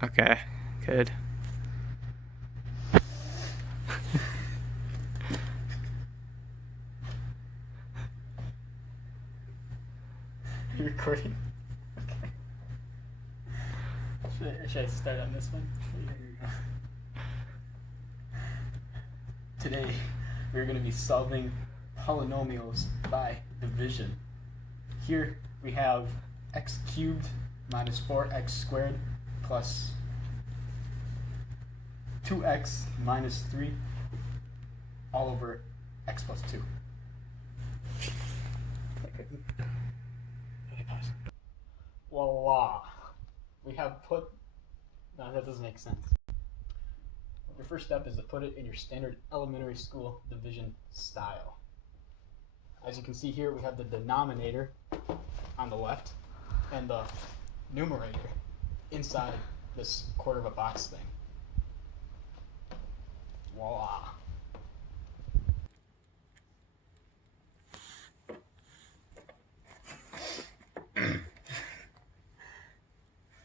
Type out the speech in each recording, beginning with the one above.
Okay, good. You recording? Okay. Should I start on this one? Today, we're going to be solving polynomials by division. Here we have x cubed minus 4x squared plus 2x minus 3 all over x plus 2. Voila! We have put... No, that doesn't make sense. Your first step is to put it in your standard elementary school division style. As you can see here, we have the denominator on the left and the numerator inside this quarter of a box thing. Voila!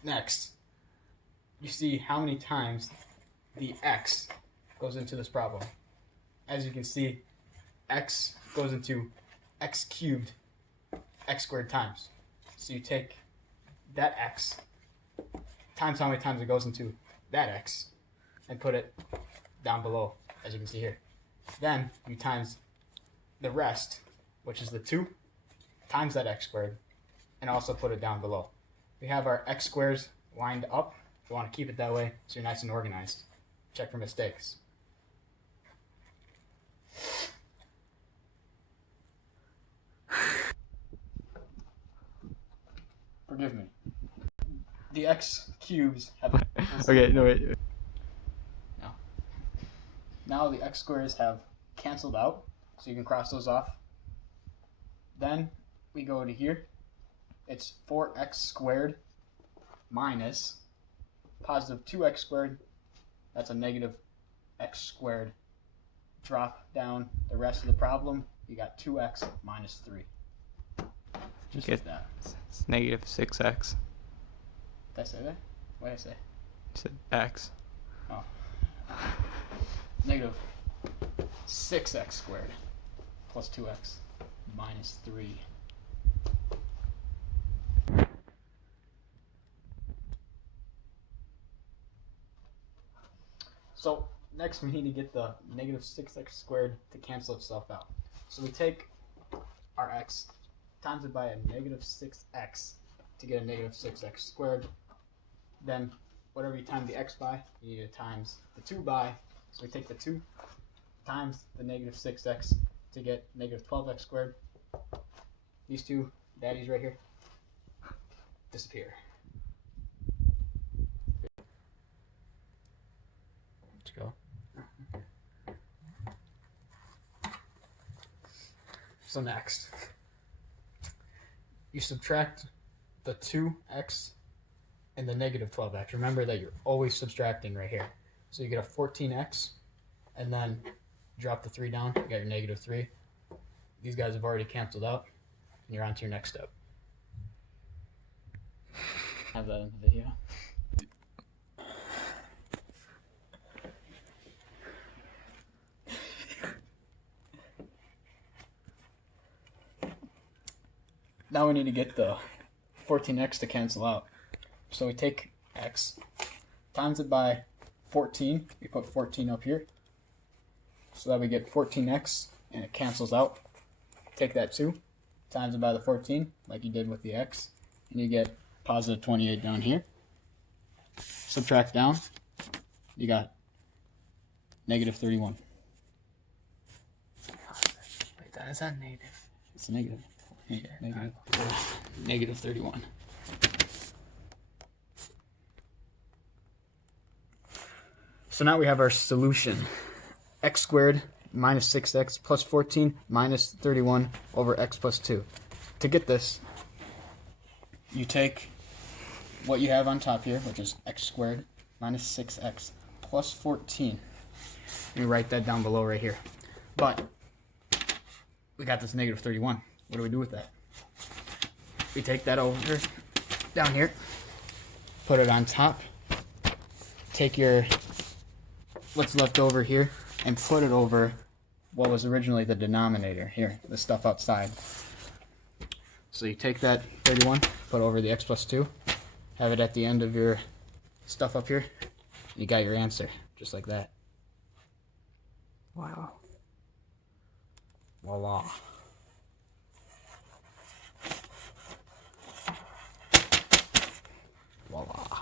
Next, you see how many times the x goes into this problem. As you can see, x goes into x cubed x squared times. So you take that x times how many times it goes into that x and put it down below, as you can see here. Then you times the rest, which is the 2 times that x squared, and also put it down below. We have our x squares lined up. You want to keep it that way so you're nice and organized. Check for mistakes. Forgive me. The x cubes have... Okay, no, wait. Now the x squares have canceled out, so you can cross those off. Then we go to here. It's 4x squared minus positive 2x squared. That's a negative x squared. Drop down the rest of the problem. You got 2x minus 3. Just like that. It's negative 6x. Did I say that? What did I say? You said x. Oh. Negative 6x squared plus 2x minus 3. So next we need to get the negative 6x squared to cancel itself out. So we take our x, times it by a negative 6x to get a negative 6x squared. Then whatever you time the x by, you need to times the 2 by. So we take the 2 times the negative 6x to get negative 12x squared. These two daddies right here disappear. Let's go. So next, you subtract the 2x and the negative 12x. Remember that you're always subtracting right here. So you get a 14x, and then drop the 3 down, you got your negative 3. These guys have already canceled out, and you're on to your next step. Have that in the video. Now we need to get the 14x to cancel out. So we take x, times it by 14. We put 14 up here. So that we get 14x, and it cancels out. Take that 2, times it by the 14, like you did with the x, and you get positive 28 down here. Subtract down, you got negative 31. Wait, that is that negative? It's a negative. Yeah, negative 31. So now we have our solution. X squared minus 6x plus 14 minus 31 over x plus 2. To get this, you take what you have on top here, which is x squared minus 6x plus 14. And you write that down below right here. But we got this negative 31. What do we do with that? We take that over down here, put it on top take your what's left over here and put it over what was originally the denominator here, the stuff outside. So you take that 31, put over the x plus 2, have it at the end of your stuff up here, you got your answer, just like that. Wow. Voila. Voila.